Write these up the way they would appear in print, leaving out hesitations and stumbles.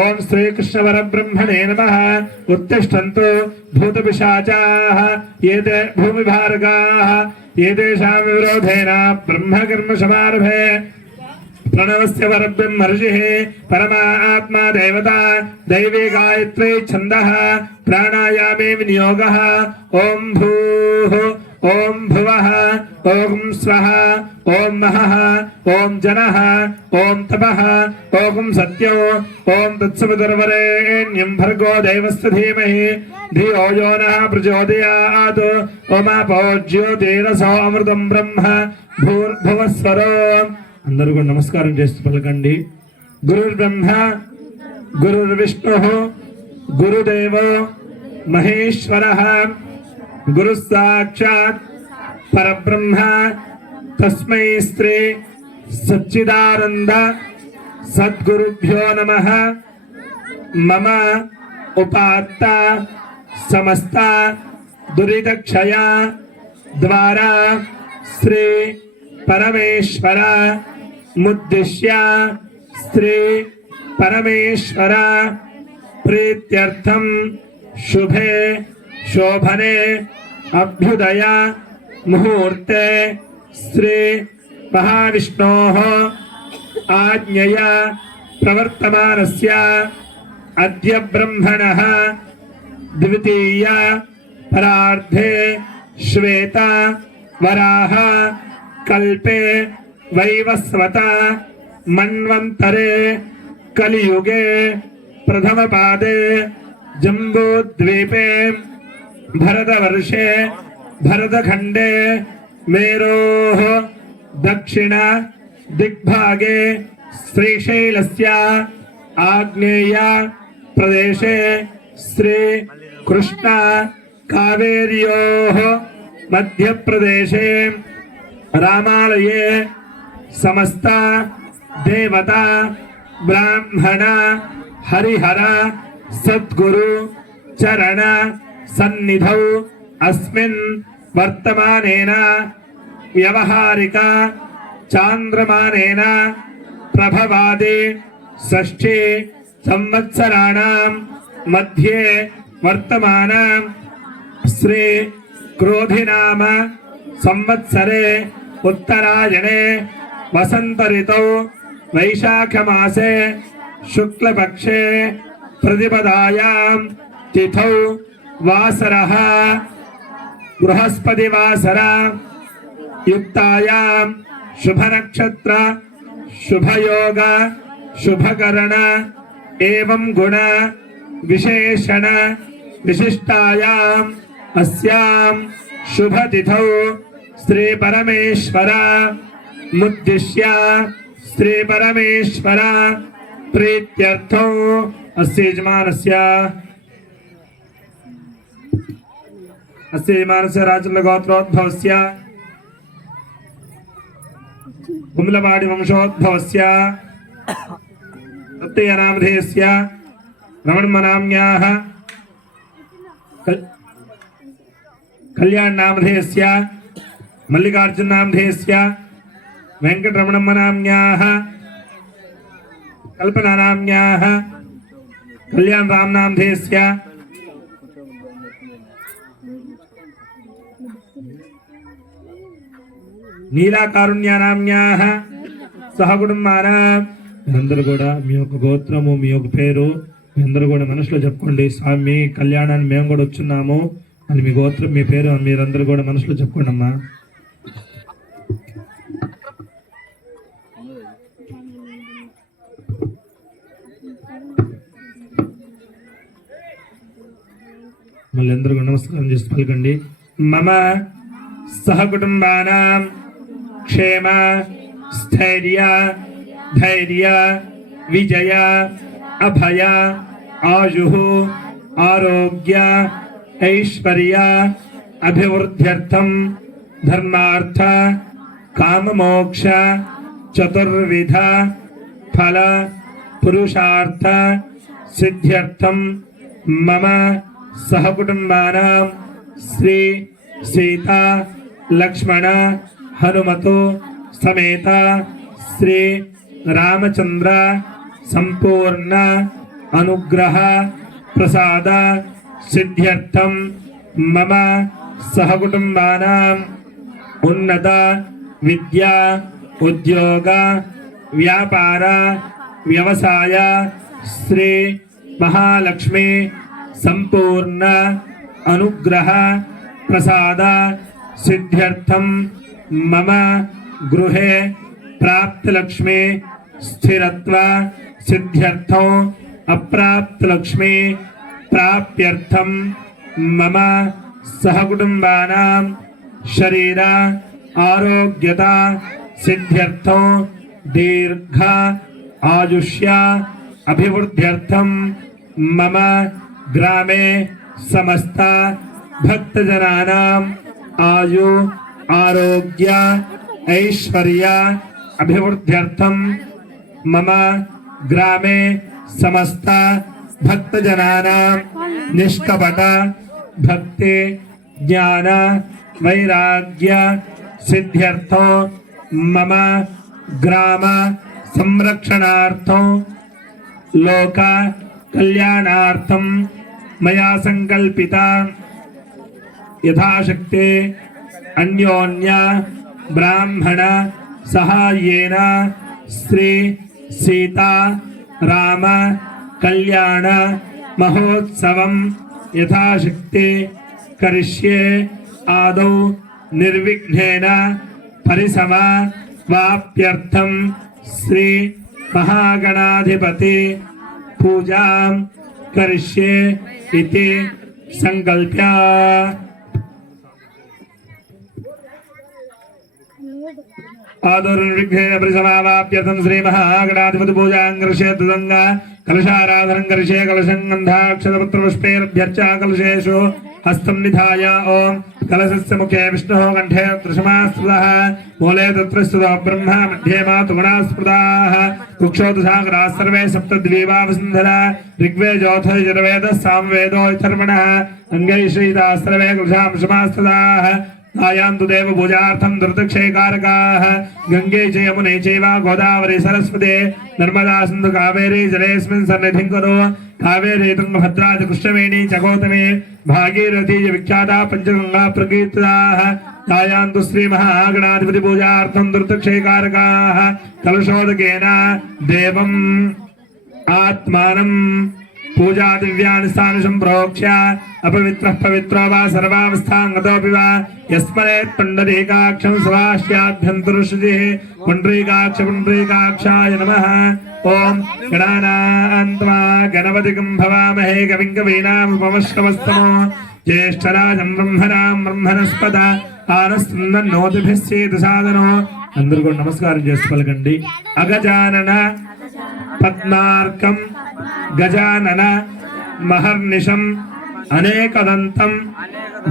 ओम श्रीकृष्ण परब्रह्मणे नमः। उत्तिष्ठन्तु भूतपिशाचाः ये ते भूमिभारकाः ये तेषां विरोधेन ब्रह्मकर्म समारभे प्रणवस्य परब्रह्मर्षिः परमात्मा देवता दैवी गायत्री छन्दः प्राणायामे विनियोगः। ओम भूः ओम भुवः ओम स्वः ओम महः ओम जनः ओम तपः ओम सत्यो ओम तत्सवितुर्वरेण्यं भर्गो देवस्य धीमहि धियो यो नः प्रचोदयात्। ओमापो ज्योतिरसो अमृतं ब्रह्म भूर्भुवस्वरो। అందరూ కూడా నమస్కారం చేస్తూ పలకండి. గురుర్బ్రహ్మ గురుర్విష్ణుః గురుదేవో మహేశ్వరః గురు సాక్షాత్ పరబ్రహ్మ తస్మై శ్రీ సచ్చిదానంద సద్గురుభ్యో నమః. మమ ఉపాత్త సమస్త దురితక్షయ ద్వారా శ్రీ పరమేశ్వర ముద్దిశ్య శ్రీ పరమేశ్వర ప్రీత్యర్థం శుభే శోభనే అభ్యుదయ ముహూర్తే శ్రీ మహావిష్ణోః ఆజ్ఞయా ప్రవర్తమానస్య అద్య బ్రహ్మణః ద్వితీయ పరార్ధే శ్వేత వరాహ कल्पे वैवस्वत मन्वन्तरे कलियुगे प्रथमपादे जम्बूद्वीपे भरतवर्षे भरतखण्डे मेरोः दक्षिण दिग्भागे श्रीशैलस्य आग्नेय प्रदेशे श्री कृष्ण कावेर्योः मध्यप्रदेशे रामालये समस्त देवता ब्राह्मण हरिहर सद्गुरु चरण सन्निधौ अस्मिन् वर्तमानेन व्यवहारिक चान्द्रमानेन प्रभवादि षष्ठी संवत्सराणां मध्ये वर्तमान श्री क्रोधिनाम संवत्सरे उत्तरायणे वसंत ऋतौ वैशाख मासे शुक्लपक्षे प्रतिपदायां तिथौ वासरः बृहस्पतिवासर युक्तायां शुभनक्षत्र शुभयोग शुभकरण एवं गुण विशेषण विशिष्टायां अस्यां शुभतिथौ श्री परमेश्वर मुद्दिश्य श्री परमेश्वर प्रीत्यर्थौ अस्य यजमानस्य राजलगोत्रोद्भवस्य कुम्लवाडी वंशोद्भवस्य तत्तयनामधेयस्य रमणमनाम्न्याः कल्याण नामधेयस्य मल्लिकार्जुन नामधेयस्य वेंकटरमणम्म नाम्न्याः कल्पना नाम्न्याः कल्याण राम नामधेयस्य नीलाकारुण्य नाम्न्याः सहकुटुंबानां అందరూ కూడా మీ యొక్క గోత్రము మీ యొక్క పేరు మీ అందరూ కూడా మనసులో చెప్పుకోండి. స్వామి కళ్యాణాన్ని మేము కూడా వచ్చున్నాము అని మీ గోత్రం మీ పేరు మీరందరూ కూడా మనసులో చెప్పుకోండి అమ్మా. మళ్ళీ అందరూ కూడా నమస్కారం చేసి పలకండి. మమ సహకుటుంబానాం క్షేమ స్థైర్య धैर्य विजय अभय आयु आरोग्य ऐश्वर्य अभिवृद्ध्यर्थं धर्मार्थ काम मोक्ष चतुर्विध फल पुरुषार्थ सिद्ध्यर्थं मम सहकुटुंबानां श्री सीता लक्ष्मण हनुमतो समेत श्री रामचंद्र संपूर्ण अनुग्रह प्रसाद सिद्ध्यर्थम मम सहकुटुंबानां उन्नत विद्या उद्योग व्यापार व्यवसाय श्री महालक्ष्मी संपूर्ण अनुग्रह प्रसाद सिद्ध्यर्थम मम गृहे प्राप्त लक्ष्मी स्थिरत्व सिद्ध्यर्थो अप्राप्त लक्ष्मी प्राप्त्यर्थम मम सहकुटुंबानां शरीर आरोग्यता सिद्ध्यर्थो दीर्घ आयुष्य अभिवृद्ध्यर्थम मम ग्रामे समस्त भक्तजनानां आयु आरोग्य ऐश्वर्य अभिवृद्ध्यर्थम मम ग्रामे समस्त भक्तजनानां निष्कपट भक्ति ज्ञान वैराग्य सिद्ध्यर्थो मम ग्राम संरक्षणार्थं लोक कल्याणार्थं मया संकल्पिता यथाशक्ति अन्योन्य ब्राह्मण सहायेन श्री सीता राम कल्याण महोत्सवं यथाशक्ति करिष्ये आदौ निर्विघ्नेन परिसमाप्त्यर्थं श्री महागणाधिपति पूजां करिष्ये इति संकल्प्य आदुर्विघ्नेन परिसमाप्त्यर्थं श्री महागणाधिपति पूजां करिष्ये तदंगा कलशाराधनं करिष्ये कलशं गन्धाक्षतपत्रपुष्पैरभ्यर्चा कलशेषु हस्तं निधाय ओम कलशस्य मुखे विष्णुः कंठे त्रिशमास्पृतः मूले तत्रस्तुतो ब्रह्मा मध्ये मातुगुणास्पृताः कुक्षोदशाग्राः सर्वे सप्तद्वीपा वसुन्धरा ऋग्वेदोऽथ यजुर्वेदः सामवेदो अथर्वणः अङ्गैः श्रीताः सर्वे कुक्षांशमास्पृताः आयान्तु देव पूजार्थं दुर्दक्षैकारकाः गंगे च यमुने चैव गोदावरी सरस्वती नर्मदा सिन्धु कावेरी जलेऽस्मिन् सन्निधिं कुरु कावेरी तुङ्गभद्रा च कृष्णवेणी च गौतमी भागीरथी च विख्याता पञ्चगङ्गा प्रकीर्तिताः आयान्तु श्रीमहागणाधिपति पूजार्थं दुर्दक्षैकारकाः कलशोदकेन देवम् आत्मानं पूजा दिव्यानि स्थानि सम्प्रोक्ष्य अपवित्रः पवित्रो वा सर्वावस्थां गतोऽपि वा यस्मरेत् पुण्डरीकाक्षं स्वास्याभ्यन्तरशुचिः पुण्डरीकाक्षाय नमः ॐ गणानान्त्वा गणपतिं भवामहे कविं कवीनामुपमश्रवस्तमो ज्येष्ठराजं ब्रह्मणां ब्रह्मणस्पत आनस्तुन्दन्नोतिभिः सीदसादनो అందరూ కూడా నమస్కారం చేసి పలకండి అగజానన పద్మార్కం गजानन महर्निशं अनेकदंतं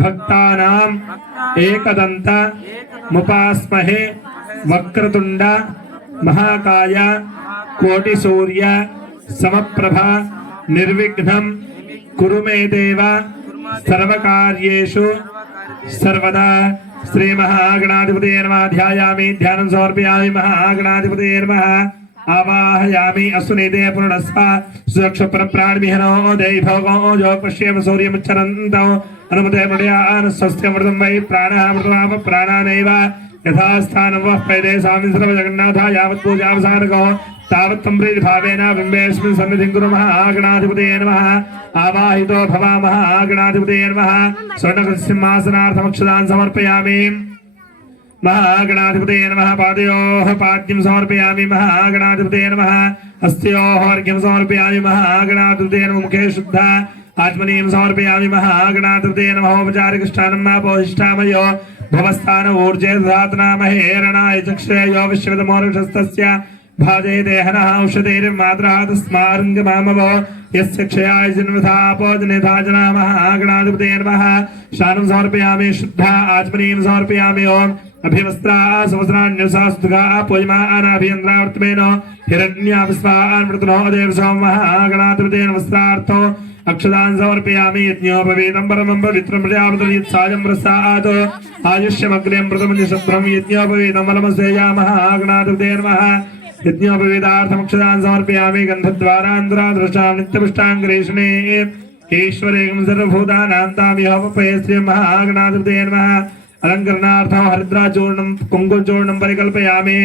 भक्तानां एकदंत मुपास्महे वक्रतुंड महाकाय कोटिसूर्य समप्रभा निर्विघ्नं कुरु मे देव सर्वकार्येषु सर्वदा श्री महागणाधिपतये नमः ध्यायामि ध्यानं समर्पयामि महागणाधिपतये नमः आवाहयामि असुनेदे पुनरस्व सुरक्षप्रप्राणमिहनो दैभोगो जो पश्येम सूर्यमुच्चरन्तो अनुमते मृडयान स्वस्त्यमृतं वै प्राणः मृतवाप प्राणानैव यथा स्थानं वः पैदे स्वामी सर्वजगन्नाथा यावत् पूजावसानको तावत् सम्प्रीतिभावेन बिम्बेऽस्मिन् सन्निधिं कुरु महागणाधिपतये नमः आवाहितो भवा महागणाधिपतये नमः स्वर्णकृतसिंहासनार्थमक्षतान् समर्पयामि महागणाधिपतये नमः पादयोः पाद्यं समर्पयामि महागणाधिपतये नमः हस्तयोः अर्घ्यं समर्पयामि महागणाधिपतये नमः मुखे शुद्ध आत्मनीं समर्पयामि महागणाधिपतये नमः औपचारिकष्टानं पोहिष्ठामयो भवस्थान ऊर्जे दधातनामहे रणाय चक्षुयो विश्वदमोरुषस्तस्य भाजे देहनः औषधैर्मात्रः तस्मारङ्गमामवो यस्य क्षयाय जन्मथापोजनेथा जना महागणाधिपतये नमः शानं समर्पयामि शुद्ध आत्मनीं समर्पयामि ओम अभिवस्त्रा सहस्राण्यसास्तुगा पूजमानाभियन्द्रावर्तमेनो हिरण्याविस्वान्मृतनो देवसोम महागणाधिपतये नमस्तार्थो अक्षदान् समर्पयामि यज्ञोपवीतं परमं पवित्रं प्रजापतिर्यत्सायं प्रसाद आयुष्यमग्र्यं प्रथमं शत्रं यज्ञोपवीतं वलमसेया महागणाधिपतये नमः यज्ञोपवीतार्थमक्षदान् समर्पयामि गन्धद्वारान्तरादृशां नित्यपुष्टाङ्गरेषणे ईश्वरेकं सर्वभूतानां तामिहोपये श्री महागणाधिपतये नमः अलङ्करणार्थं हरिद्राचूर्णं कुङ्कुमचूर्णं परिकल्पयामि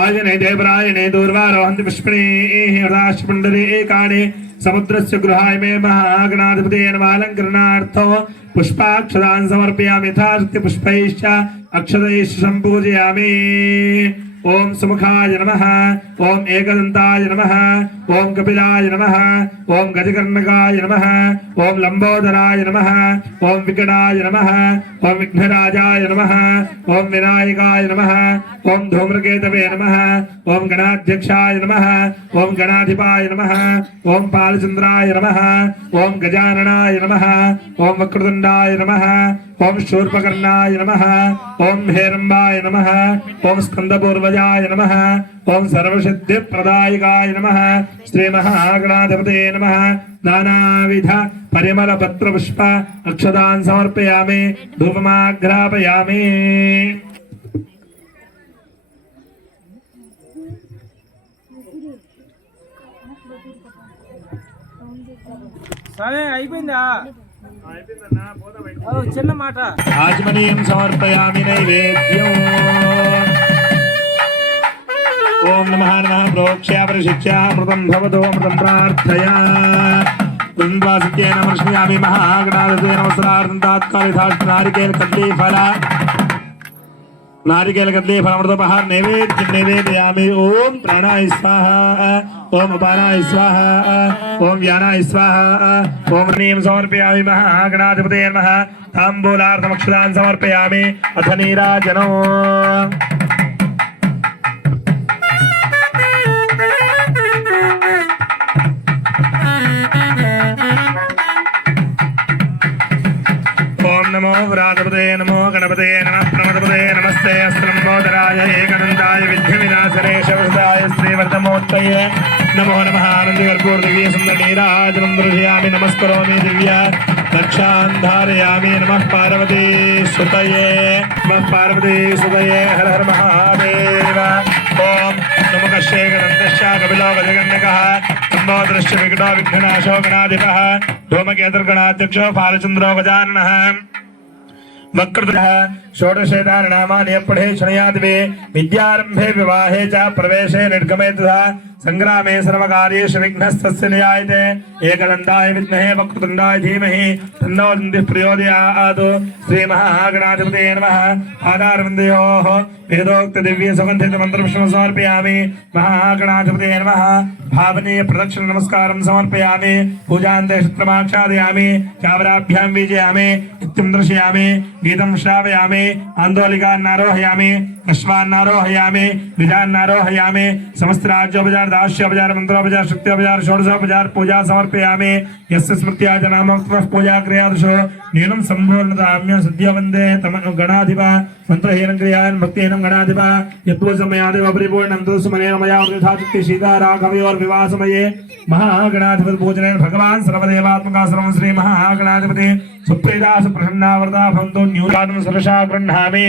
आजने देवरायणे दूर्वारोहन्ति पुष्पिणे हृदाश्पुण्डरे एकाणे समुद्रस्य गृहाय मे महागणाधिपतये नमः अलङ्करणार्थं पुष्पाक्षदान् समर्पयामि यथाशक्ति पुष्पैश्च अक्षतैश्च सम्पूजयामि ओम सुमुखाय नमः ओम एकदंताय नमः ओम कपिलाय नमः ओम गजकर्णकाय नमः ओम लंबोदराय नमः ओम विकटाय नमः ओम विघ्नराजाय नमः ओम विनायकाय नमः ओम धूम्रकेतवे नमः ओम गणाध्यक्षाय नमः ओम गणाधिपाय नमः ओम पालचंद्राय नमः ओम गजाननाय नमः ओम वक्रतुंडाय नमः ओम शूर्पकर्णाय नमः ओम हेरंबाय नमः ओम स्कंदपूर्वजाय नमः ओम सर्वसिद्धिप्रदायकाय नमः श्री महागणाधिपतये नमः नानाविध परिमल पत्र पुष्प अक्षदान् समर्पयामि धूपमाघ्रापयामि అయిపోయిందా చిన్న మాట आचमनीयं समर्पयामि नैवेद्यम् ओम नमः नमः प्रोक्ष्या परिशिच्या अमृतं भवतो अमृतं प्रार्थया कुंडवासिकेन वर्षयामि महागणाधिपतये नमस्कारार्थं तात्कालिक नारिकेल कदली फलामृतोपहार नैवेद्यं निवेदयामि ओम प्राणाय स्वाहा ओम अपानाय स्वाहा ओम व्यानाय स्वाहा ओम नीम समर्पयामि महागणाधिपतये नमः ताम्बूलार्थमक्षदान् समर्पयामि अथ नीराजनो नमो व्रातपते नमो गणपते नमः प्रमदपते नमस्ते अस्त्रम्बोदराय एकदन्ताय विद्यविनाशने शवदाय श्रीवर्धमोत्तये नमो नमः आनन्दकर्पूर दिव्य सुन्दरनीराजनं दर्शयामि नमस्करोमि दिव्य रक्षां धारयामि नमः पार्वती सुतये हर हर महादेव ओम नमो कश्येकदन्तश्च कपिलो गजगण्डकः लम्बोदरश्च विकटो विघ्ननाशो गणाधिपः धूमकेतुर्गणाध्यक्षो फालचन्द्रो गजाननः वक्रतुण्डः षोडशेतानि पढ़े शनयादिवे विद्यारंभे विवाहे च प्रवेशे निर्गमे तथा संग्रामे सर्वकार्येषु विघ्नस्तस्य निजायते एकदन्ताय विद्महे वक्रतुण्डाय धीमहि तन्नो दन्तिः प्रचोदयात् श्री महागणाधिपतये नमः पादारविन्दयोः वेदोक्त दिव्य सुगन्धित मन्त्रपुष्पं समर्पयामि महागणाधिपतये नमः भावनीय प्रदक्षिण नमस्कारं समर्पयामि पूजान्ते क्षत्रमाक्षादयामि चावराभ्यां वीजयामि नित्यं दर्शयामि गीतं श्रावयामि आन्दोलिकान्नारोहयामि अश्वान्नारोहयामि विजान्नारोहयामि समस्त राज्योपचार दास्योपचार मंत्रोपचार शक्त्योपचार षोडशोपचार पूजा समर्पयामि यस्य स्मृत्या च नामोक्तः पूजा क्रियादशो नीनं सम्पूर्णताम्य सद्यो वन्दे तमनु गणाधिपा मंत्रहीनं क्रियान् भक्तिहीनं गणाधिपा यत्पूजमयादेव परिपूर्णं तदसमनेन मया यथाशक्ति सीताराघवयोर्विवाह समये महागणाधिपति पूजनेन भगवान् सर्वदेवात्मका सर्वं श्री महागणाधिपति सुप्रीता सुप्रसन्नावरता भवन्तु न्यूनानं सरसा गृह्णामि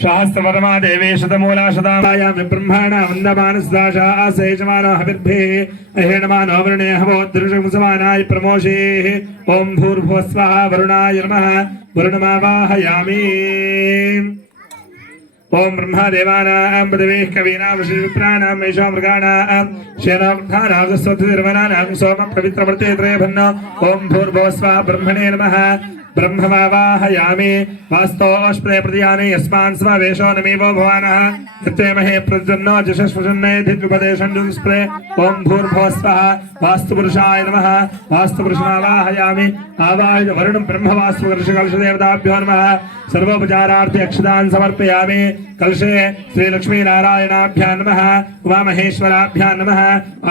सहस्रवर्मा देवे शतमूला शतायामि ब्रह्माणा वन्दमानसदाशा आसेचमानो हविर्भिः अहेणमानो वर्णे हवोद्धृशंसमानाय प्रमोषेः ॐ भूर्भुवः स्वः वरुणाय नमः वरुणमावाहयामि ओम ब्रह्मदेवानां पदवेः कवीनां ऋषिविप्राणां मेषो मृगाणां शेनोक्तानागस्वतिर्वनानां सोम पवित्रमर्तेत्रयभन्नो ओम भूर्भुवः स्वः ब्रह्मणे नमः ब्रह्मवावाहयामि वास्तोष्पदे प्रदियानि यस्मान् स्ववेशो नमीवो भवानः यत्तेमहे प्रजन्नो जशस्वशन्नैधिद्विपदेशन्जुस्प्रे ओम भूर्भुवः स्वः वास्तुपुरुषाय नमः वास्तुपुरुषमावाहयामि आवाह्य वरुणं ब्रह्मवास्तुपुरुषकलशदेवताभ्यो नमः सर्वोपचारार्थे अक्षदान् समर्पयामि कलशे श्री लक्ष्मी नारायणाभ्यां नमः उमामहेश्वराभ्यां नमः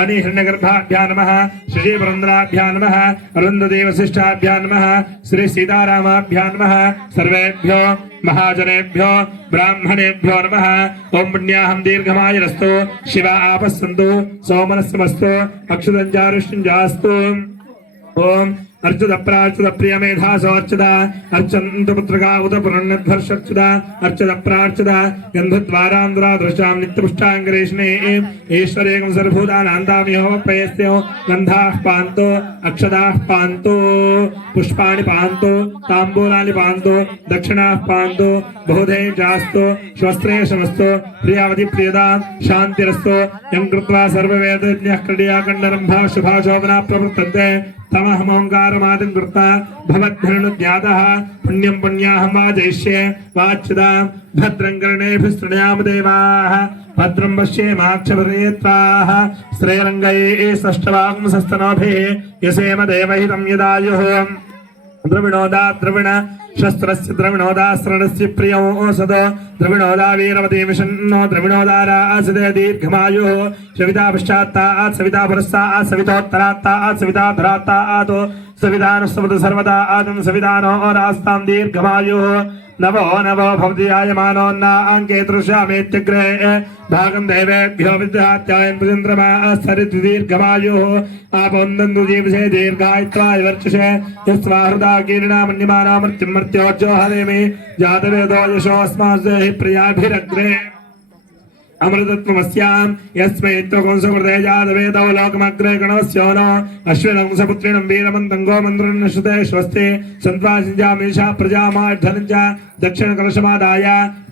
आदिहिरण्यगर्भाभ्यां नमः श्रीपुरन्दराभ्यां नमः अरुन्धदेवशिष्टाभ्यां नमः श्री सीतारामाभ्यां नमः सर्वेभ्यो महाजनेभ्यो ब्राह्मणेभ्यो नमः ओम पुण्याहं दीर्घमायुरस्तु शिवा आपस्सन्तु सोमनस्समस्तु अक्षतञ्जारुष्टञ्जास्तु ओम अर्चुद प्रार्चुद प्रिय मेधासो अर्चुद अर्चन्त पुत्रका उत पुरन्नध्वर्षर्चुद अर्चुद प्रार्चुद गन्धद्वारान्द्रा दृशां नित्यपुष्टाङ्गरेष्णे ईश्वरेकं सर्वभूतानान्तामिहो प्रयस्यो गन्धाः पान्तो अक्षदाः पान्तो पुष्पाणि पान्तो ताम्बूलानि पान्तो दक्षिणाः पान्तो बहुधैर्यं चास्तु स्वस्त्रे समस्तो प्रियावति प्रियदा शान्तिरस्तु यं कृत्वा सर्ववेदज्ञः क्रीडियाकण्डरम्भा शुभा शोभना प्रवर्तन्ते तमहमोङ्कारमादिं कृत्वा भवद्धनुज्ञातः पुण्यं पुण्याहं वाजयिष्ये वाच्यतां भद्रं कर्णेभिः देवाः भद्रं पश्येमाक्षभिर्येत्वाः श्रेरङ्गैः षष्ठवांसस्तनोभिः यसेम देवहितं यदायुः द्रविणोदा द्रविण शस्त्रस्य द्रविणोदास्रणस्य प्रियो ओषध द्रविणोदा वीरवती विषन्नो द्रविणोदारासदे दीर्घमायुः सविता पश्चात्तात् सविता पुरस्तात् सवितोत्तरात्तात् सविता धरात्तात् सवितानुस्तवतु सर्वदा आदं सवितानो रास्तां दीर्घमायुः नवो नवो भवति आयमानोन्नाङ्के तृषामेत्यग्रे भागं देवेभ्यो विद्यात्यायन् पुजन्द्रमा स्तरित दीर्घमायुः आपोन्दन्तु जीवसे दीर्घायित्वाय वर्चसे यस्वा हृदा कीर्णा मन्यमाना मृत्युं मृत्योर्जो हरेमि जातवेदो यशोऽस्मासे हि प्रियाभिरग्रे अमृतत्वमस्यां यस्मै त्वकंसकृते जातवेदो लोकमग्रे गणवस्यो नो अश्विनंसपुत्रिणं वीरमन्तं गोमन्त्रं श्रुते स्वस्ति सन्त्वासिञ्जामीषा प्रजामार्धनं च दक्षिणकलशमादाय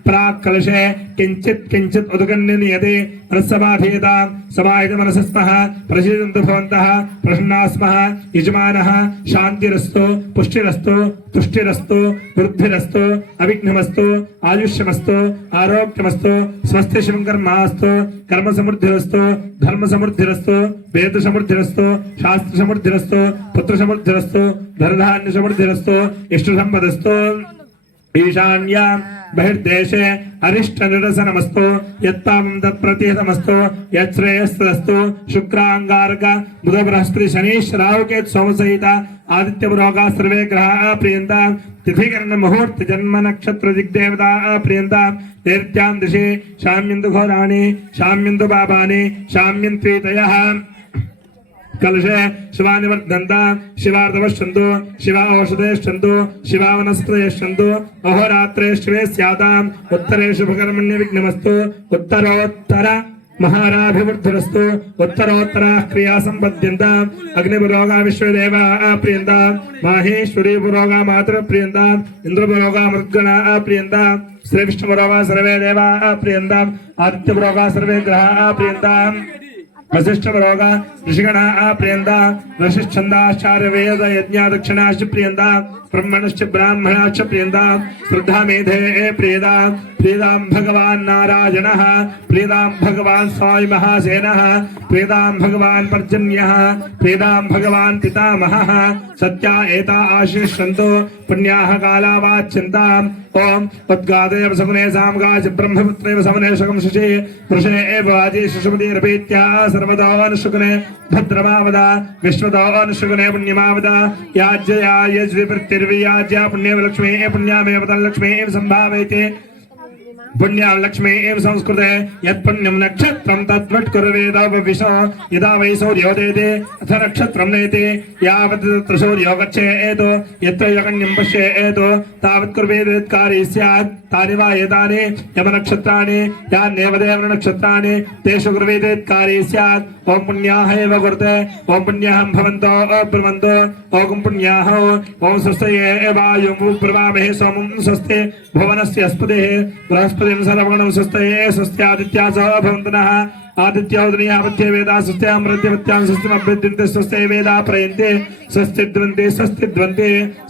प्राक् कलशे किञ्चित् उदकन्यनीयते मनस्समाधीयता समाहितमनसस्मः प्रसीदन्तु भवन्तः प्रसन्नाः स्मः यजमानः शान्तिरस्तु पुष्टिरस्तु तुष्टिरस्तु वृद्धिरस्तु अविघ्नमस्तु आयुष्यमस्तु आरोग्यमस्तु स्वस्ति शृङ्कर्मास्तु कर्मसमृद्धिरस्तु धर्मसमृद्धिरस्तु वेदसमृद्धिरस्तु शास्त्रसमृद्धिरस्तु पुत्रसमृद्धिरस्तु धनधान्यसमृद्धिरस्तु इष्टसम्पदस्तु ईशान्या बहिर्देशे अरिष्टनिरसनमस्तु यत्तां तत्प्रतिहतमस्तु यच्छ्रेयस्तस्तु शुक्रांगारक बुध बृहस्पति शनीश राहुकेतु सोमसहित आदित्यपुरोगा सर्वे ग्रहाः प्रियन्ता तिथिकरण मुहूर्त जन्म नक्षत्र दिग्देवता प्रियन्ता नैऋत्यां दिशि शाम्यन्तु घोराणि शाम्यन्तु पापानि शाम्यन्त्वीतयः कलशे शिवानिवर्धन्ता शिवार्धवश्चन्तु शिवा औषधेश्चन्तु शिवा वनस्पतयश्चन्तु अहोरात्रे शिवे स्याताम् उत्तरे शुभकर्मण्य विघ्नमस्तु उत्तरोत्तर महाराभिवृद्धिरस्तु उत्तरोत्तराः क्रिया सम्पद्यन्ताम् अग्निपुरोगा विश्वदेवा प्रियन्ताम् माहेश्वरी पुरोगा मातृ प्रियन्ताम् इन्द्रपुरोगा मृद्गणा प्रियन्ताम् श्रीविष्णुपुरोगा सर्वे देवा प्रियन्ताम् आदित्यपुरोगा सर्वे ग्रहाः प्रियन्ताम् वसिष्ठपुरोगा ऋषिगणा प्रियन्ता वसिष्ठन्दाश्चार्य वेद यज्ञा दक्षिणाश्च प्रियन्ता ब्रह्मणश्च ब्राह्मणाश्च प्रियन्ता श्रद्धा मेधे प्रियदा प्रियदां भगवान् नारायणः प्रियदां भगवान् स्वामी महासेनः प्रियदां भगवान् पर्जन्यः प्रियदां भगवान् पितामहः सत्या एता आशिष्यन्तु पुण्याः काला वाच्यन्ताम् ओम तद्गादेव समुने सामगाज ब्रह्मपुत्रेव समुने शकं शशि पुरुषे एव वाजी शिशुमतिर्पीत्या सर्वदा अनुशुकने भद्रमावदा विश्वदा अनुशुकने पुण्यमावदा याज्यया यज्विवृत्तिर्वियाज्या पुण्यवलक्ष्मी पुण्यामेव तल्लक्ष्मी संभावयते पुण्या लक्ष्मी एव संस्कृते यत्पुण्यं नक्षत्रं तद्वट्कुर्वेदावविशो यदा वै सूर्योदयते अथ नक्षत्रं नयते यावत् तत्र सूर्यो गच्छेत् यत्र यगण्यं पश्येत् तावत् कुर्वेदेत्कारी स्यात् तानि वा एतानि यमनक्षत्राणि यान्येव देवनक्षत्राणि तेषु कुर्वेदेत्कारी स्यात् ओम पुण्याः एव कुरुते ओम पुण्याहं भवन्तो ब्रुवन्तो ओम पुण्याः ओम स्वस्तये वायुं ब्रवामहे सोमं स्वस्ते भुवनस्य अस्पतिः बृहस्पतिं सर्वगुणं स्वस्तये स्वस्त्यादित्या सह भवन्तनः आदित्योदनीयावत्ये वेदा स्वस्त्यामृत्यवत्यां स्वस्तिमभ्यन्ते स्वस्ते वेदा प्रयन्ते स्वस्तिद्वन्ते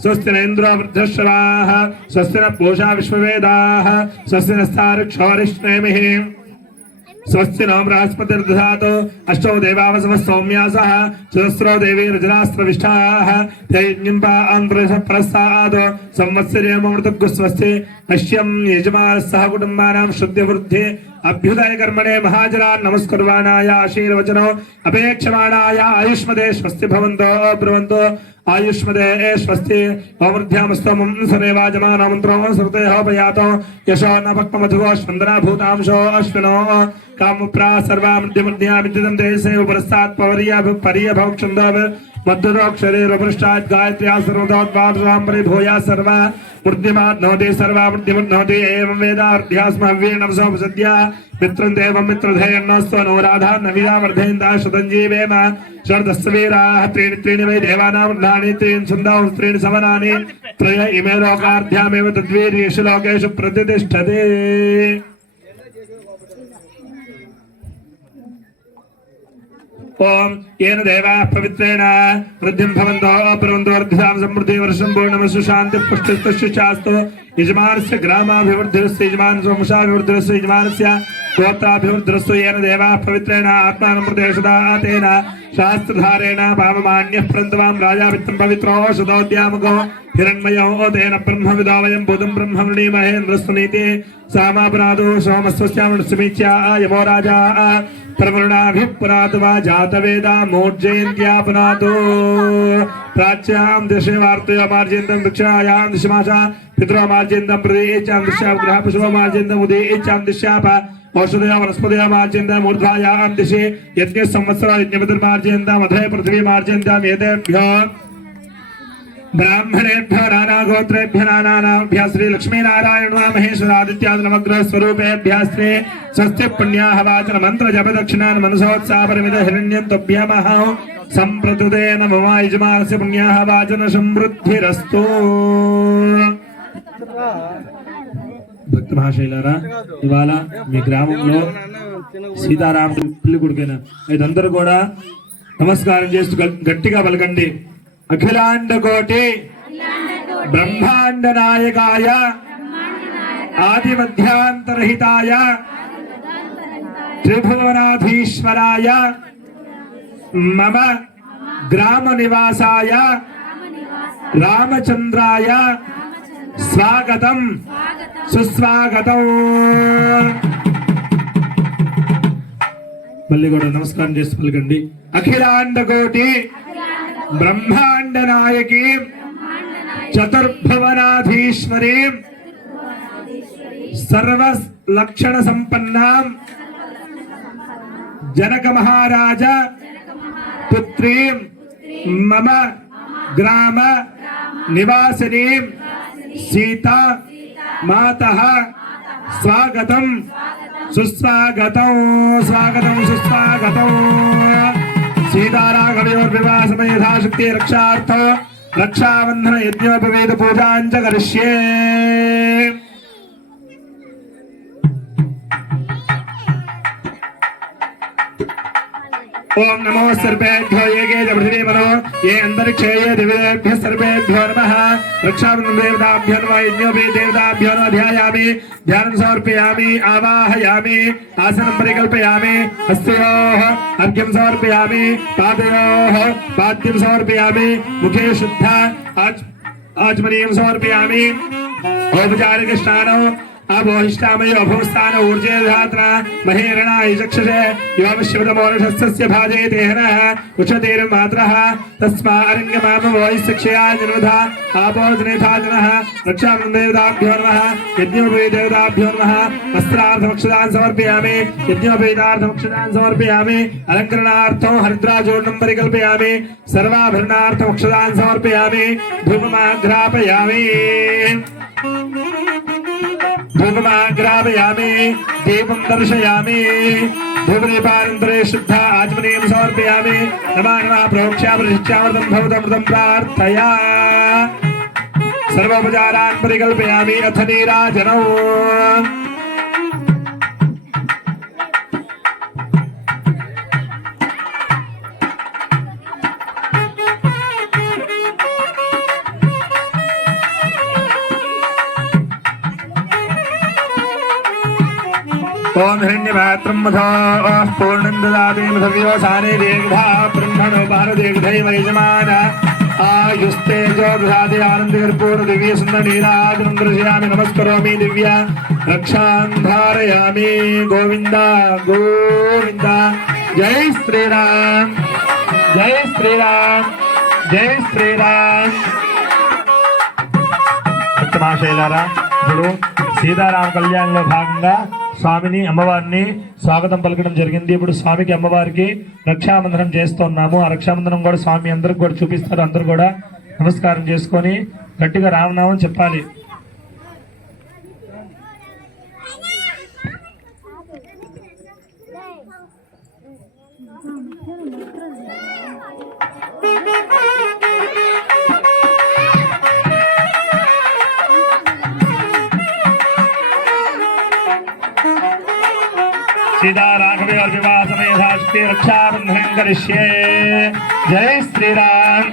स्वस्ति न इन्द्रो वृद्धश्रवाः स्वस्ति न पूषा विश्ववेदाः स्वस्ति नस्तार्क्ष्योरिष्णेमिः स्वस्ति नो बृहस्पतिर्दधातु अष्टौ देवावसवः सौम्यासः चतुस्रो देवी रजनास्त्रविष्ठाः तैर्निम्बा आन्ध्रप्रस्ताद् संवत्सर्यमृतग्गु स्वस्ति अश्यं यजमानः सह कुटुम्बानां शुद्धिवृद्धि अभ्युदय कर्मणे महाजनान् नमस्कुर्वाणाय आशीर्वचनो अपेक्षमाणाय आयुष्मदे स्वस्ति भवन्तो ब्रुवन्तो आयुष्मदे स्वस्ति ओमृध्यामस्तमं सनेवाजमानो मन्त्रो श्रुते होपयातो यशो न भक्तमधुगो स्पन्दना भूतांशो अश्विनो कामप्रा सर्वा मध्यमध्या विद्युतं देशे उपरस्तात् पवर्या पर्यभौक्षन्दो मध्योक्षरे रुपृष्ठात् गायत्र्या सर्वतोद्वादशां परिभूया सर्वा मूर्तिमात्नोति सर्वा मूर्तिमुन्नोति एवं वेदार्थ्यास्मव्येणं सोपसद्या मित्रं देवं मित्रधेयन्नोऽस्तु अनुराधा नविदा वर्धयन्ता शतञ्जीवेम शरदस्वीराः त्रीणि वै देवानां वर्धानि त्रीणि छन्दौ त्रीणि सवनानि त्रय इमे लोकार्ध्यामेव तद्वीर्येषु लोकेषु प्रतिष्ठते। ओम येन देवाः पवित्रेण वृद्धिं भवन्तो प्रवन्तो समृद्धि वर्षं पूर्णमस्तु शान्ति पुष्टिस्तु शास्तु यजमानस्य ग्रामाभिवृद्धिरस्तु यजमानस्य वंशाभिवृद्धिरस्तु यजमानस्य गोत्राभिवृद्धिरस्तु येन देवाः पवित्रेण आत्मानं प्रदेशदा तेन शास्त्रधारेण पावमान्यः प्रन्तवां राजा वित्तं पवित्रो शतोद्यामको हिरण्मयो तेन ब्रह्मविदो वयं बुधं ब्रह्मवृणीमहे नृस्तुनीति सामापराधो सोमस्वस्यामृतसमीच्या यमो राजा प्रवृणाभिपुनातु वा जातवेदा मोर्जयन्त्यापुनातु प्राच्यां दिशे वार्तया मार्जयन्तं दक्षिणायां दिशमाशा पितरो मार्जयन्तं प्रदेशां दिशां ग्रह पशुवो मार्जयन्तं उदेशां दिशाप औषधया वनस्पतया मार्जयन्तं ऊर्ध्वायां दिशे यज्ञ संवत्सरा यज्ञपतिर्मार्जयन्तं अधे पृथ्वी मार्जयन्तं एतेभ्यो ब्राह्मणेभ्यो नानागोत्रेभ्यो नानाभ्यः श्री लक्ष्मीनारायण महेश्वरादित्यादि नवग्रह स्वरूपेभ्यः श्री स्वस्ति पुण्याः वाचन मंत्र जप दक्षिणान् मनसोत्साह परिमित हिरण्यं तुभ्यमः संप्रतुते नमः यजमानस्य पुण्याः वाचन समृद्धिरस्तु। భక్త మహాశైలారా ఇవాళ మీ గ్రామంలో సీతారామ పిల్లి కొడుకైన ఇదందరూ కూడా నమస్కారం చేస్తూ గట్టిగా పలకండి. అఖిలాండ కోటి బ్రహ్మాండ నాయకాయ ఆది మధ్యాంతరహితాయ త్రిభువనాధీశ్వరాయ మమ గ్రామ నివాసాయ రామచంద్రాయ స్వాగతం సుస్వాగతం. మళ్ళీ కూడా నమస్కారం చేసి పలకండి. అఖిలాండ కోటి బ్రహ్మాండ నాయకి చతుర్భువనాధీశ్వరీ సర్వ లక్షణ సంపన్నాం జనక మహారాజ పుత్రీ మమ గ్రామ నివాసిని సీతా మాతః స్వాగతం సుస్వాగతం స్వాగతం సుస్వాగతం. सीताराघवयोर्विवाह समय यथाशक्ति रक्षार्थ रक्षाबंधन यज्ञोपवेद पूजांच करिष्ये। ओम नमो सर्वेभ्यो ये पृथ्वी मनो ये अंतरिक्षे ये दिव्येभ्यः सर्वेभ्यो नमः। रक्षाबंधन देवताभ्यो नमः यज्ञोपे देवताभ्यो नमः ध्यायामि ध्यानं समर्पयामि आवाहयामि आसनं परिकल्पयामि हस्तयोः अर्घ्यं समर्पयामि पादयोः पाद्यं समर्पयामि मुखे शुद्ध आचमनीयं समर्पयामि औपचारिक स्नानो अभोहिष्ठामयो अभोस्थान ऊर्जे धात्रा महेरणाय चक्षुषे योमशिवतमोरषस्य भाजे तेहनः उच्चतेर्मात्रः तस्मा अरण्यमामवोहिष्ठक्षयाय जन्मधा आपोजनेथाजनः रक्षाबन्धनदेवताभ्यो नमः यज्ञोपवीतदेवताभ्यो नमः वस्त्रार्थमक्षदान् समर्पयामि यज्ञोपवीतार्थमक्षदान् समर्पयामि अलङ्करणार्थं हरिद्राचूर्णं परिकल्पयामि सर्वाभरणार्थमक्षदान् समर्पयामि धूपमाघ्रापयामि धूपमाग्रापयामि दीपं दर्शयामि धूपदीपानन्तरे शुद्ध आचमनीयं समर्पयामि नमः नमः प्रोक्ष्यामृतं भवतमृतं प्रार्थया सर्वोपचारान् परिकल्पयामि अथ नीराजनौ। ओम हिरण्यपात्रं मधोः पूर्णं ददाति मधव्योसाने दीर्घा ब्रह्मणो भारदेवधैव यजमान आयुस्तेजो ददाति आनन्दकर्पूर दिव्य सुन्दर नीराजनं दर्शयामि नमस्करोमि दिव्य रक्षां धारयामि गोविन्द गोविन्द। जय श्रीराम जय श्रीराम जय श्रीराम। సీతారామ కళ్యాణంలో భాగంగా స్వామిని అమ్మవారిని స్వాగతం పలకడం జరిగింది. ఇప్పుడు స్వామికి అమ్మవారికి రక్షాబంధనం చేస్తున్నాము. ఆ రక్షాబంధనం కూడా స్వామి అందరికి కూడా చూపిస్తారు. అందరూ కూడా నమస్కారం చేసుకొని గట్టిగా రామనామం చెప్పాలి. सीता राघवे और विवाह समय शास्त्री रक्षाबंधन करिष्ये। जय श्री राम।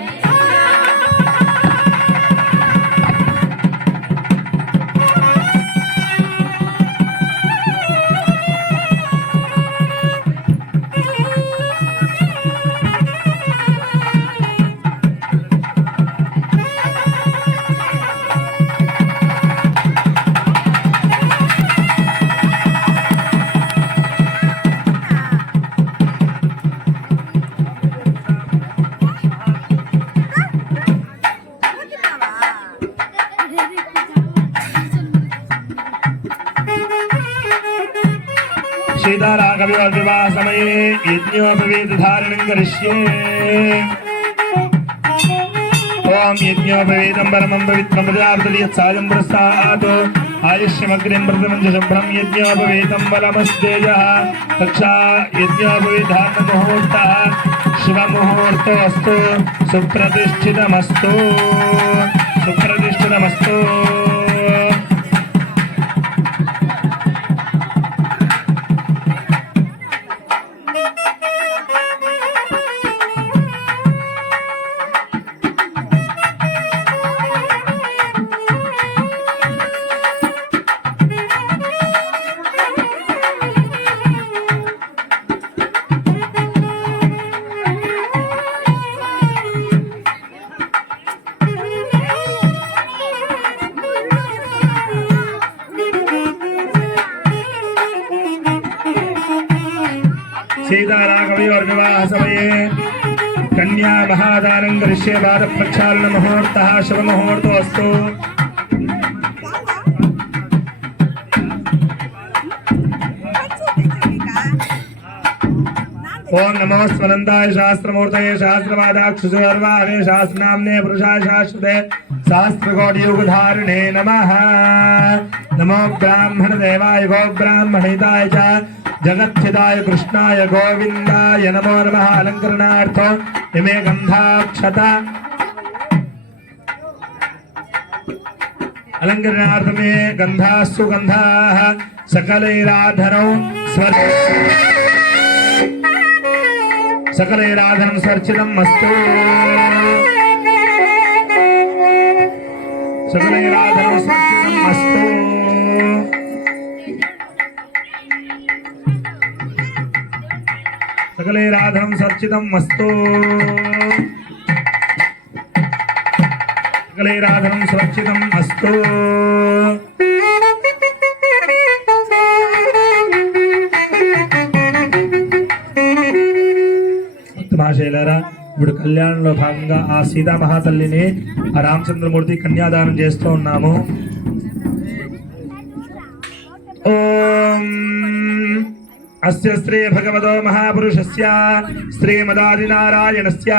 सीता राघव विवाह समये यज्ञोपवीत धारणं करिष्ये। ओम यज्ञोपवीतं परमं पवित्रं प्रजापति यत्सायं प्रसादो आयुष्यमग्निं प्रथमं च शुभ्रं यज्ञोपवीतं बलमस्तेजः तक्षा यज्ञोपवीतधारण मुहूर्तः शिवमुहूर्तोऽस्तु सुप्रतिष्ठितमस्तु सुप्रतिष्ठितमस्तु। सीता राघव और विवाह समये कन्या महादानं करिष्ये। पाद प्रक्षालन मुहूर्तः शुभ मुहूर्तोऽस्तु। ओम नमो स्वनंदाय शास्त्रमूर्तये शास्त्रवादाक्षुसर्वावे शास्त्रनाम्ने पुरुषाय शाश्वते शास्त्रकोटियुगधारिणे नमः। नमो ब्राह्मण देवाय गो ब्राह्मणिताय च जगत्थिताय कृष्णाय गोविंदाय नमो नमः। अलंकरणार्थ इमे गंधाक्षता अलंकरणार्थमे गंधास्तु गंधाः सकलैराधनौ सकलैराधनं स्वर्चितं मस्तु सकलैराधनं स्वर्चितं मस्तु सकलैराधनं सर्चितं मस्तु सकलैराधनं सर्चितं मस्तु। మహాశైలారా ఇప్పుడు కళ్యాణంలో భాగంగా ఆ సీతా మహాతల్లిని ఆ రామచంద్రమూర్తి కన్యాదానం చేస్తూ ఉన్నాము. ఓం अस्य श्री भगवतो महापुरुषस्य श्रीमदादिनारायणस्य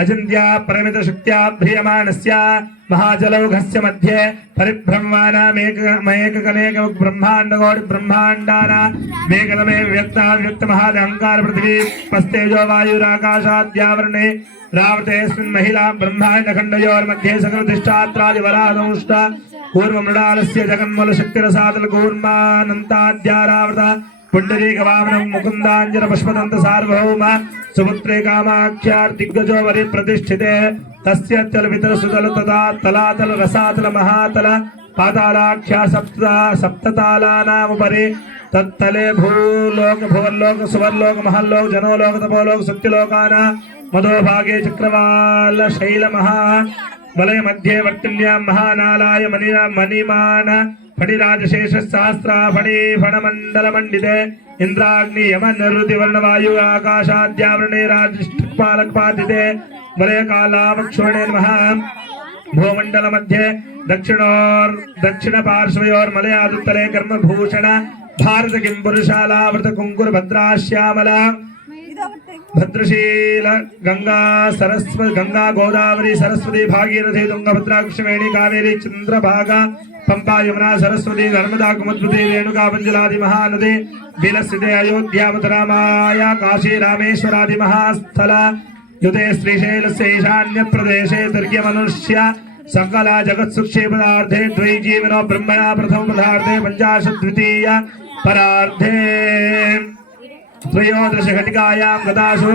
अचिन्त्या परमित शक्त्या भ्रियमाणस्य महाजलौघस्य मध्ये परिब्रह्माणामेककनेक ब्रह्माण्डकोटि ब्रह्माण्डानामेकतमे व्यक्ताव्यक्तमहादहंकार पृथ्वी पस्तेजो वायुराकाशाद्यावरणे रावतेऽस्मिन् महिला ब्रह्माण्डखण्डयोर्मध्ये सकलधिष्ठात्रादिवरादंष्ट पूर्वमृडालस्य जगन्मूलशक्तिरसादल कूर्मानन्ताद्यारावृत पुंडरीकवामनं मुकुन्दाञ्जन पुष्पदन्त सार्वभौम सुपुत्रे कामाख्यार दिग्गजो वरि प्रतिष्ठिते तस्य तलवितर सुतल तदा तलातल रसातल महातल पातालाख्या सप्ततालानामुपरि तत्तले भूलोक भुवर्लोक सुवर्लोक महल्लोक जनोलोक तपोलोक सत्यलोकाना मधोभागे चक्रवाल शैल महा वलय मध्ये वर्तिन्यां महानालाय मणिमान फणिराजशेष सहस्रा फणि फणमंडल मंडिते इंद्राग्नि यम निरुति वर्ण वायु आकाशाद्यावरणे राजपालकपादिते वलय कालावक्षोणे नमः। भूमंडल मध्ये दक्षिण पार्श्वयोर मलयादुत्तरे कर्मभूषण భారత కిం పురుషాలావృత కుంకుర భద్రాశ్యామల భద్రశీల గంగా సరస్వతి గంగా గోదావరి సరస్వతి భాగీరథి తుంగభద్రా కృష్ణవేణి కావేరి చంద్రభాగ పంపా యమునా సరస్వతి నర్మదా కుముద్భుతి రేణుకా పంజలాది మహానది విలసితే అయోధ్యా మథురామాయ కాశీ రామేశ్వరాది మహాస్థల యుతే శ్రీశైలస్య ఈశాన్య ప్రదేశే దుర్గ్యమనుష్య సకల జగత్సుక్షే పదార్థే ద్వైజీవనో బ్రహ్మణా ప్రథమ పదార్థే పంచాశత్ ద్వితీయ పరార్థే त्रयोदश घटिकायां गदासु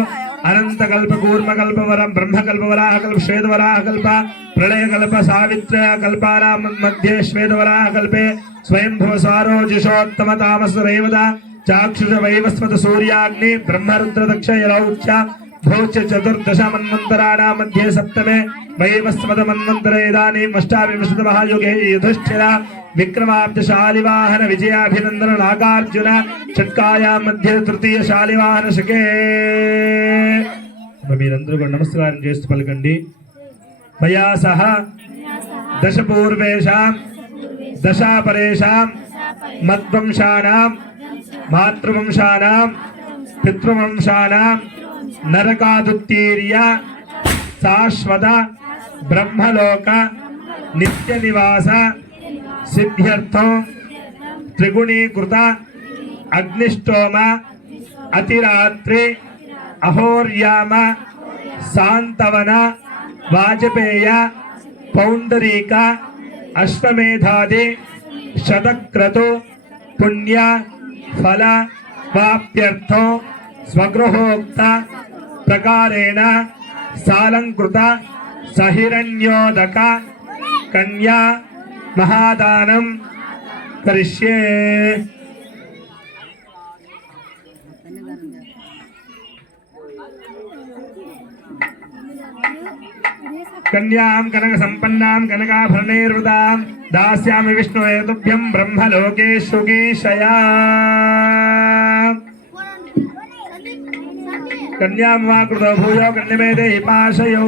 अनंतकल्प कूर्मकल्पवरं ब्रह्मकल्पवराहकल्प श्वेतवराहकल्प प्रलयकल्प सावित्र्यकल्पानां मध्ये श्वेतवराहकल्पे स्वयंभुव स्वारोजिषोत्तम तामस रेवदा चाक्षुष वैवस्वत सूर्याग्नि ब्रह्मरुद्र दक्ष यलौच्च भोच चतुर्दश मन्वन्तराणां मध्ये सप्तमे वैवस्वत मन्वन्तरे इदानीम् अष्टाविंशतमः युगे युधिष्ठिर विक्रमाब्ज शालिवाहन विजयाभिनंदन नागार्जुन षट्काया मध्य तृतीय शालिवाहन शके మీరందరూ కూడా నమస్కారం చేస్తూ పలకండి మయా సహ దశ పూర్వేషాం దశాపరేషాం మద్వంశానాం మాతృవంశానాం పితృవంశానాం నరకాదుత్తీర్య శాశ్వత బ్రహ్మలోక నిత్య నివాస सिद्ध्यर्थं त्रिगुणीकृत अग्निष्टोम अतिरात्रि अहोर्याम सांतवन वाजपेय पौंडरीक अश्वमेधादि शतक्रतु पुण्य फल वाप्यर्थं स्वगृहोक्त प्रकारेण सालंकृत सहिरण्योदक कन्या महादानं करिष्ये कन्यां कनक संपन्नां कनकाभरणैर्वृतां दास्यामि विष्णवे तुभ्यं ब्रह्मलोके सुगीशया कन्यां वा कृतो भूयो कन्यमेते हि पाशयो